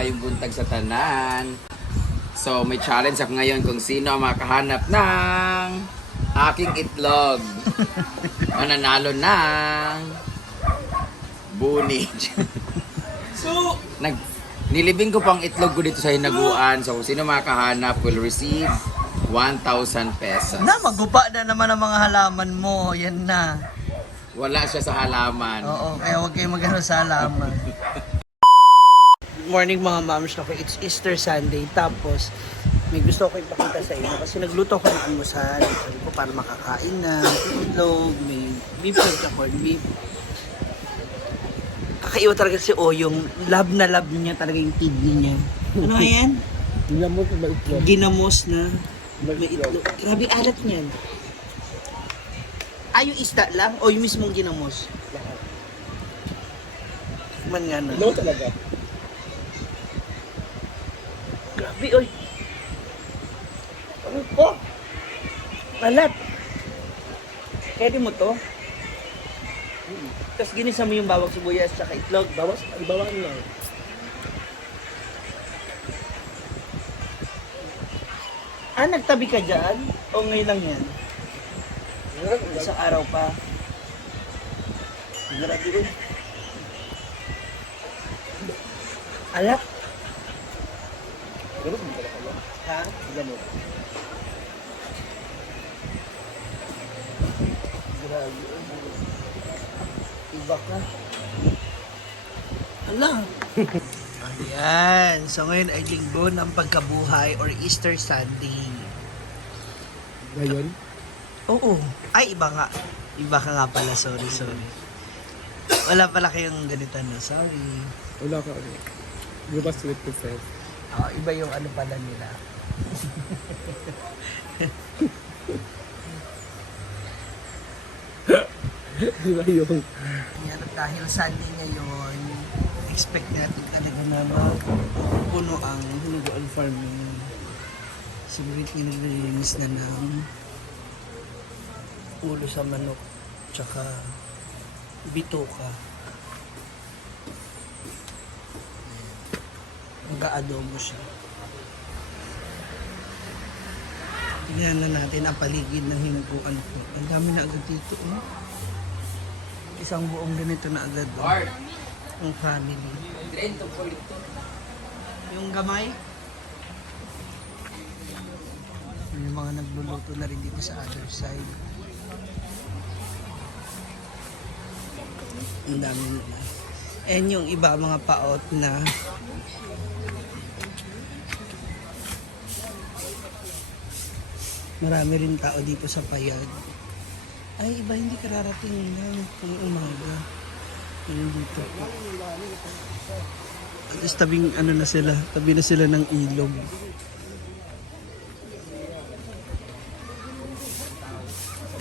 maayong buntag sa tanan. So, may challenge ako ngayon kung sino ang makahanap ng aking itlog. Mananalo ng buni. So, nilibing ko pang itlog ko dito sa hinaguan. So, kung sino makahanap will receive 1,000 pesos. Na, magupa na naman ang mga halaman mo. Yan na. Wala siya sa halaman. Oo, kaya huwag kayong magano sa halaman. Good morning mga moms. Okay, it's Easter Sunday. Tapos, may gusto ko ipakita sa inyo. Kasi nagluto ko ng almusal. Sabi ko para makakain na. Itlog, may beef at corned beef. Kakaiwa talaga si Oyong. Love na love niya talaga yung kidney niya. Ano nga yan? Ginamos na itlog. Ginamos na may itlog. Grabe alat niyan. Yung isda lang o yung mismong ginamos? Man nga na. No talaga. Grabe, oy. Ano po? Alat. Kaya mo to? Tapos ginisa mo yung bawang sibuyas tsaka itlog. Ibawaan lang. Nagtabi ka dyan? O ngayon lang yan? Isang araw pa. Grabe, oy. Alat. Ganun mo talaga. Ha? Ganun. Grabe. Iba ka. Ala. Ayan. So ngayon ay linggo ng pagkabuhay or Easter Sunday. Ngayon? Oo. Ay, iba nga. Iba ka nga pala. Sorry. Wala pala kayong ganito na. Sorry. Wala ka ano. Lumabas with the friend. Iba yung ano pala nila. Di ba yung... Yan, at dahil Sunday ngayon, expect natin talaga na puno ang hinuguan farming. Sigurito nga naglilinis na ng ulo sa manok, tsaka bituka. Mag-aadobo siya. Tingnan na natin ang paligid ng hinuguan ko. Ang dami na agad dito. Oh. Isang buong ganito na agad. Oh. Ang family. Yung gamay. Yung mga nagluluto na rin dito sa other side. Ang dami na. And yung iba mga paot na marami rin tao dito sa payag. Ay, iba hindi kararating lang kung umaga. Ayun dito. Tapos tabing ano na sila, tabi na sila ng ilog.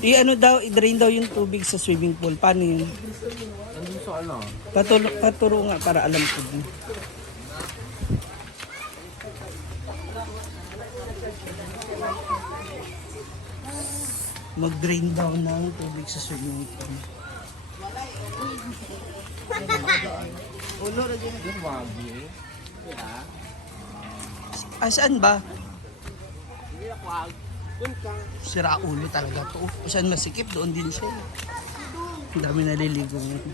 I-ano daw, i-drain daw yung tubig sa swimming pool. Paano yun? Ano sa ano? Paturo nga para alam ko din. Mag-drain daw ng tubig sa swimming pool. Ulo na din. Yung wagi. Saan ba? Sira ulo talaga to. Kung saan masikip, doon din siya. Ang dami naliligo ngayon.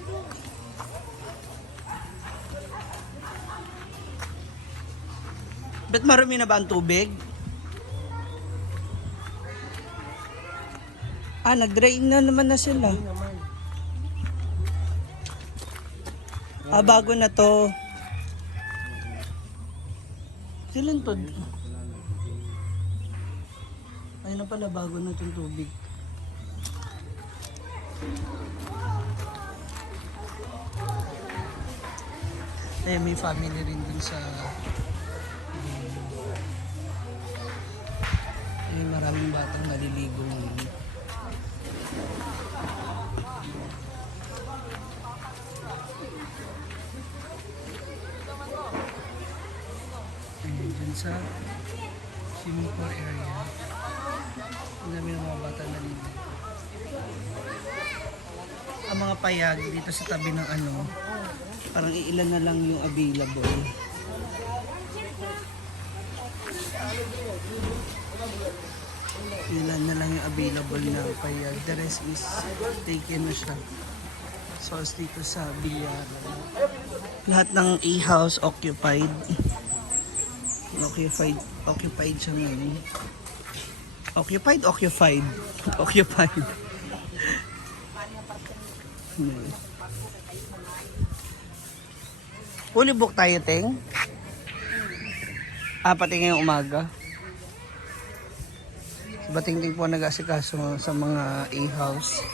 Ba't marami na ba ang tubig? Nag-drain na naman na sila. Bago na to. Kailan to? Ay na pala, bago na itong tubig. Ay, may family rin dun sa... Ay, maraming batang naliligo ngayon. Dyan sa swimming pool area. Ang dami ng mga bata naliligo. Ang mga payag dito sa tabi ng ano, parang iilan na lang yung available. available na. Kaya the rest is taken na siya. So, dito sa Bilyara. Lahat ng A-house occupied. Occupied siya ngayon. Occupied. Occupied. Fully book tayo, Teng? Pati ngayong umaga. Si Bating-ting po nag-asikaso sa mga A-house.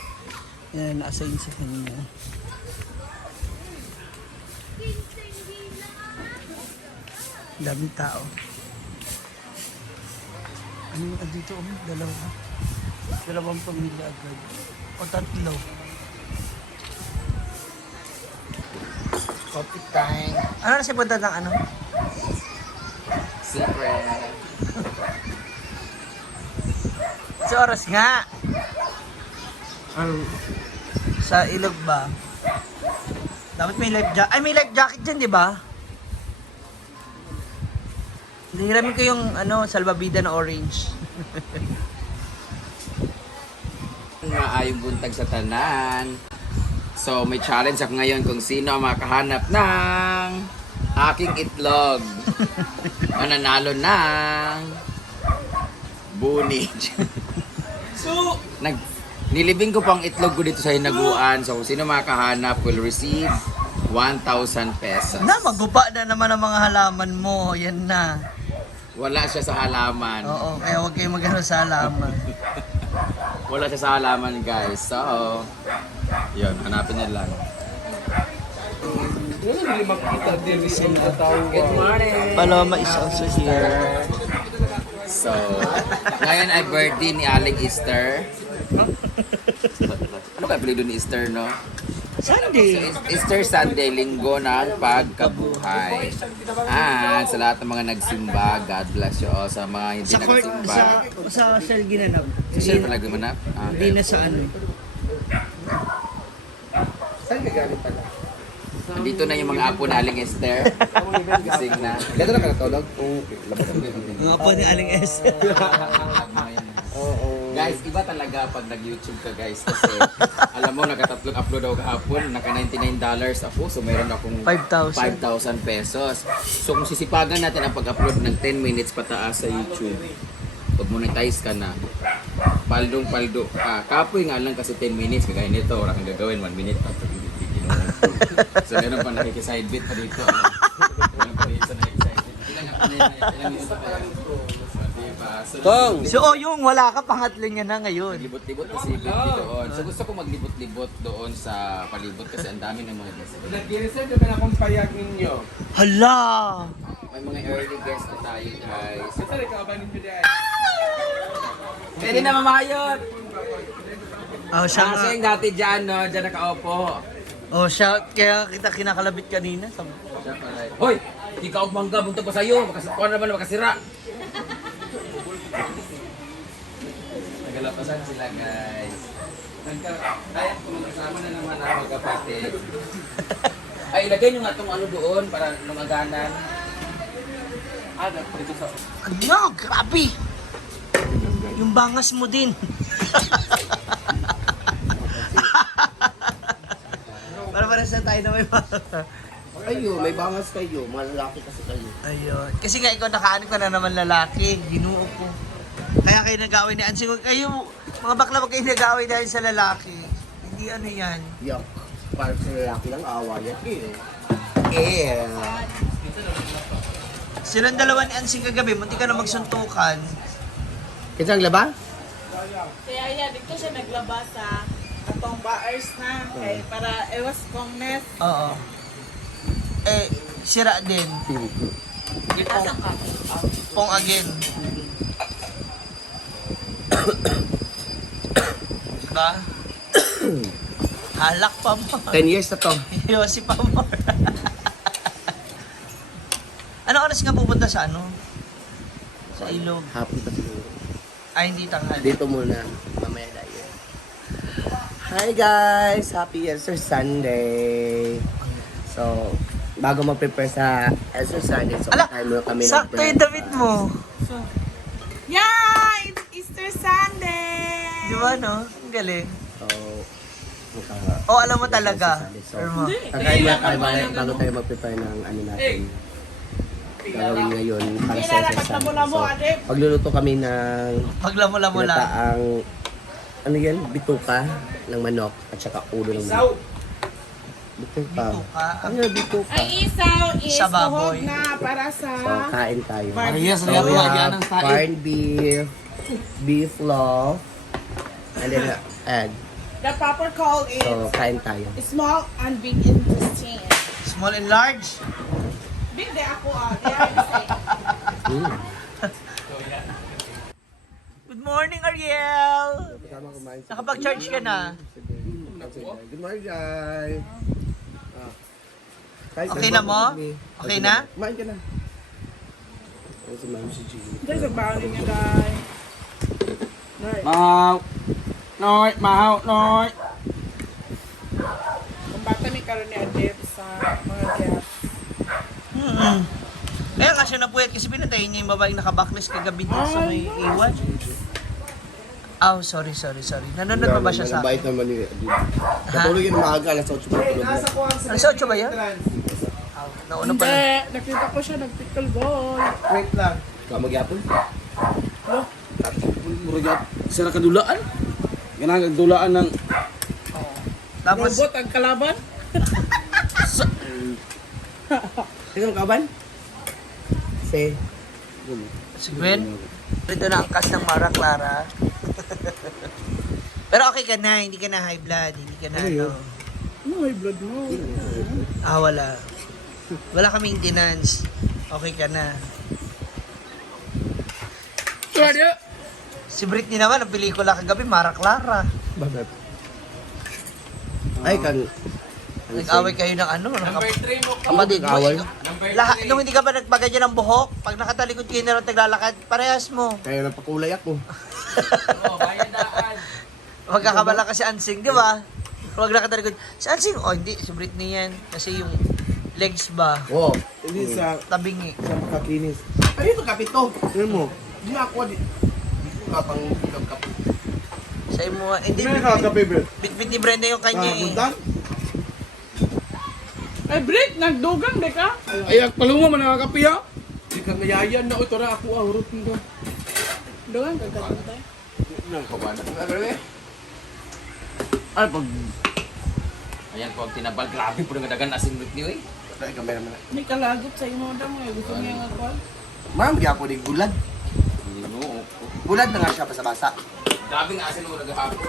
Yan, na-assign sa kanya. Daming tao. Ano yung dito? Dalawang pamilya agad. O tatlo. Coffee time. Ano na si punta ng ano? Secret. Sa oras nga. Sa ilog ba? Dapat may life jacket. Ay, may life jacket dyan, di ba? Hiramin ko yung salbabida na orange. Maayong buntag sa tanan. So, may challenge ako ngayon kung sino ang makahanap ng aking itlog. Mananalo ng bunich. So, nilibing ko pang itlog ko dito sa hinaguan. So, kung sino makahanap will receive 1,000 pesos. Na, magupa na naman ang mga halaman mo. Yan na. Wala siya sa halaman. Oo, kaya huwag kayong magano sa halaman. Wala siya sa halaman, guys. So, yun, hanapin niya lang. Good morning! Paloma is also here. So, ngayon ay birthday ni Aling Easter. Ano kaya pilido ni Easter, no? Sunday. Easter Sunday, linggo ng pagkabuhay. At sa lahat ng mga nagsimba, God bless you all. Sa mga hindi Sa court, nagsimba. sa Sel ginanap. Sa sir pala gumanap? Hindi na sa ano. Saan ka galing pala? Andito na yung mga apo na Aling Esther. Gising na. Dito na ka natulog? Oo. Mga po ni Aling S. Guys, iba talaga pag nag-YouTube ka, guys. Kasi alam mo, nakatatlong upload ako kahapon. Naka $99 ako. So mayroon akong 5,000. 5,000 pesos. So kung sisipagan natin ang pag-upload ng 10 minutes pataas sa YouTube, pag monetize ka na, paldong-paldo. Kapoy nga lang kasi 10 minutes. Kagaya nito, wala kang gagawin. 1 minute pa. So meron pa nakikiside bit pa dito. Meron pa dito nakikiside bit. Ilang minuto pa yan. Tong! So, yung wala ka, pangatlo niya na ngayon. Libot-libot kasi Betty doon. So gusto ko maglibot-libot doon sa palibot kasi ang dami ng mga guests. Nag-reserve naman akong payag ninyo. Hala! May mga early guests na tayo, guys. Ito rin ka ba ninyo dyan? Pwede na mamayot! Oh, siya nga. Siya yung dati dyan, no? Dyan nakaupo. Oh, siya. Kaya kita kinakalabit kanina. Siya pala. Hoy! Hindi ka mangga, buntag pa sa'yo. Kung naman makasira. Nagalapasan sila, guys. Kaya kung magkasama na naman ang magkapatid. Ay, ilagay nyo nga itong ano doon para lumaganan. Dito sa... Ano? Grabe! Yung bangas mo din. Para sa tayo na may bangas. Ayo, may bangas kayo. Malalaki kasi kayo. Ayun. Kasi nga ikaw nakaanip ka na naman lalaki. Ginuo ko. Kaya kayo nag-away ni Ansi. Kayo, mga bakla kayo nag-away dahil sa lalaki. Hindi ano yan. Yuck. Parang sa lalaki lang awa yan. Silang dalawa ni Ansi kagabi, munti ka na magsuntukan. Kita ang laba? Kaya yan, dito siya naglaba sa atong bars na. Kaya para ewas kong mess. Oo. Sira din. Asan ka? Pong again. Diba? Halak pa mo. 10 years na to. Yosi pa mo. Ano oras nga pupunta sa ano? Sa ilog. Hapon pa siguro. Ay, hindi tanghali. Dito muna. Mamaya na yun. Hi guys! Happy Easter Sunday! So, bago mag-prepare sa Easter Sunday, so Ala, time mo kami sakto yung damit mo. Yeah! It's Easter Sunday! Di ba, no? Ang galing. So, Oh, alam mo talaga. So, Or mo. kakain na tayo bago tayo mag-prepare ng ano natin. Gagawin ngayon para sa exercise. So, pagluluto kami ng Paglamo-lamo lang. pinataang ano yan, bituka ng manok at saka ulo ng manok. Bituka. Bituka. Ano yung bituka? Ang isaw is Sa baboy. tuhog na para sa So, kain tayo. Parehas So, we have corned beef, beef loaf, and then egg. the proper call is So, kain tayo. small and big intestine. Small and large. Big de ako they are the same. Mm. Good morning, Ariel! Kasama kumain sa- Nakapag-charge ka na? Good morning, guys. Guys, Okay na mo? Okay na? Kumain ka na. Ay, si Ma'am si Gigi. There's a bounding na guys. Mahaw. Noy, mahaw, noy. Kung bata ni karon ni Adep sa mga gas. Kaya nga siya napuyat kasi pinatayin niya yung babaeng nakabacklist kagabi dun sa may iwan. Oh, sorry. Nanonood pa ba siya sa Bait akin? naman ni Gigi. Natulog yun maaga, alas 8 pa tulog na. Ano sa 8 ba yan? Nauna pa Hindi, lang. nakita ko siya nag-pickleball. Wait lang. Ikaw magyapon? Murag isa na kadulaan. Ganang kadulaan ng Tapos, Robot ang kalaban. Sino kaban? Si. si Gwen, ito na ang cast ng Mara Clara. Pero okay ka na, hindi ka na high blood, hindi ka na ano. Ano may blood mo? Wala. Wala kaming maintenance. Okay ka na. Si Britney naman, ang pelikula kagabi, Mara Clara. Bakit? Ay, kan... Nag-away kayo ng ano, kapatid mo. Nag-away? Lahat, nung hindi ka pa nagpagay ng buhok, pag nakatalikod kayo na rin naglalakad, parehas mo. Kaya napakulay ako. Magkakabala ka si Ansing, di ba? Pag nakatalikod, si Ansing, oh hindi, si Britney yan. Kasi yung legs ba, Oo. Hindi sa... tabingi. Sa makakinis. Ay, ito kapito. Ano mo? Hindi na ako. Hindi ko kapang kapit. Sa imo, hindi, Hindi na kakape, bro. bit-bit ni Brenda yung kanya eh. Buntang? Ay, Brit, nagdugang de ka? ay palungo man nakakapi ha. Hindi ka mayayan na. Ito na ako. Hurot nito. Dugang kagano'n tayo. Ay pag ayan po ang tinabal, grabe po nga dagan asin with niyo eh. Ay, kamera mo na. May kalagot sa imo daw mo. Gusto niya nga call. Ma'am, kaya ako din gulad. Ginoo. Gulad na nga siya basa-basa. Grabe nga asin mo nagahapon.